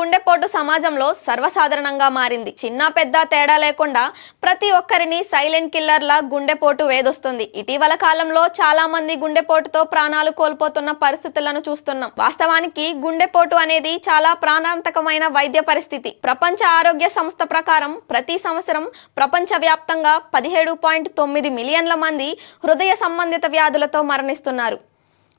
గుండెపోటు సమాజంలో సర్వసాధారణంగా మారింది. చిన్న పెద్ద తేడా లేకుండా ప్రతి ఒక్కరిని సైలెంట్ కిల్లర్లా గుండెపోటు వేదొస్తుంది. ఇటీవల కాలంలో చాలా మంది గుండెపోటుతో ప్రాణాలు కోల్పోతున్న పరిస్థితులను చూస్తున్నాం. వాస్తవానికి గుండెపోటు అనేది చాలా ప్రాణాంతకమైన వైద్య పరిస్థితి. ప్రపంచ ఆరోగ్య సంస్థ ప్రకారం ప్రతి సంవత్సరం ప్రపంచవ్యాప్తంగా 17.9 మిలియన్ల మంది హృదయ సంబంధిత వ్యాధులతో మరణిస్తున్నారు.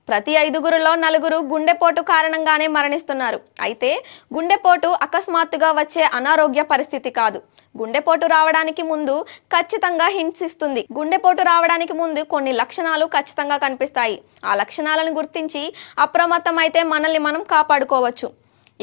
ప్రతి 5గురిలో 4 గుండెపోటు కారణంగానే మరణిస్తున్నారు. అయితే గుండెపోటు అకస్మాత్తుగా వచ్చే అనారోగ్య పరిస్థితి కాదు. గుండెపోటు రావడానికి ముందు ఖచ్చితంగా హింట్స్ ఇస్తుంది. గుండెపోటు రావడానికి ముందు కొన్ని లక్షణాలు ఖచ్చితంగా కనిపిస్తాయి. ఆ లక్షణాలను గుర్తించి అప్రమత్తమైతే మనల్ని మనం కాపాడుకోవచ్చు.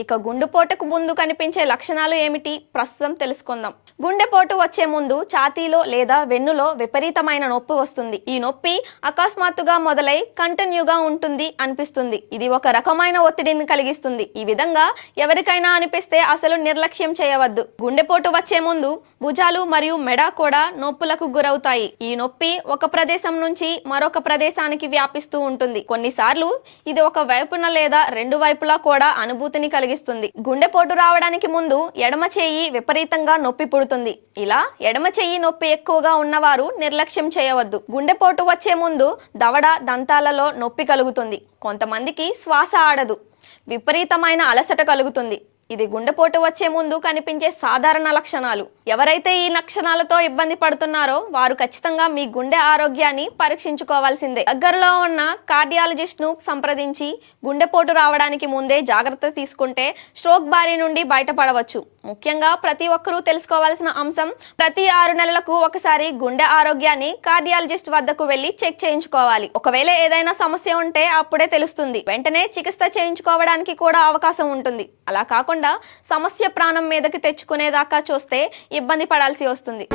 ఇక గుండెపోటుకు ముందు కనిపించే లక్షణాలు ఏమిటి ప్రస్తుతం తెలుసుకుందాం. గుండెపోటు వచ్చే ముందు ఛాతీలో లేదా వెన్నులో విపరీతమైన నొప్పి వస్తుంది. ఈ నొప్పి అకస్మాత్తుగా మొదలై కంటిన్యూగా ఉంటుంది అనిపిస్తుంది. ఇది ఒక రకమైన ఒత్తిడిని కలిగిస్తుంది. ఈ విధంగా ఎవరికైనా అనిపిస్తే అసలు నిర్లక్ష్యం చేయవద్దు. గుండెపోటు వచ్చే ముందు భుజాలు మరియు మెడ కూడా నొప్పులకు గురవుతాయి. ఈ నొప్పి ఒక ప్రదేశం నుంచి మరొక ప్రదేశానికి వ్యాపిస్తూ ఉంటుంది. కొన్నిసార్లు ఇది ఒక వైపున లేదా 2 వైపులా కూడా అనుభూతిని కలిగిస్తుంది. గుండెపోటు రావడానికి ముందు ఎడమ చెయ్యి విపరీతంగా నొప్పి పుడుతుంది. ఇలా ఎడమ చెయ్యి నొప్పి ఎక్కువగా ఉన్నవారు నిర్లక్ష్యం చేయవద్దు. గుండెపోటు వచ్చే ముందు దవడ దంతాలలో నొప్పి కలుగుతుంది. కొంతమందికి శ్వాస ఆడదు. విపరీతమైన అలసట కలుగుతుంది. ఇది గుండెపోటు వచ్చే ముందు కనిపించే సాధారణ లక్షణాలు. ఎవరైతే ఈ లక్షణాలతో ఇబ్బంది పడుతున్నారో వారు ఖచ్చితంగా మీ గుండె ఆరోగ్యాన్ని పరీక్షించుకోవాల్సిందే. దగ్గరలో ఉన్న కార్డియాలజిస్ట్ ను సంప్రదించి గుండెపోటు రావడానికి ముందే జాగ్రత్త తీసుకుంటే స్ట్రోక్ బారి నుండి బయటపడవచ్చు. ముఖ్యంగా ప్రతి ఒక్కరూ తెలుసుకోవాల్సిన అంశం, ప్రతి 6 నెలలకు ఒకసారి గుండె ఆరోగ్యాన్ని కార్డియాలజిస్ట్ వద్దకు వెళ్లి చెక్ చేయించుకోవాలి. ఒకవేళ ఏదైనా సమస్య ఉంటే అప్పుడే తెలుస్తుంది. వెంటనే చికిత్స చేయించుకోవడానికి కూడా అవకాశం ఉంటుంది. అలా కాకుండా సమస్య ప్రాణం మీదకి తెచ్చుకునేదాకా చూస్తే ఇబ్బంది పడాల్సి వస్తుంది.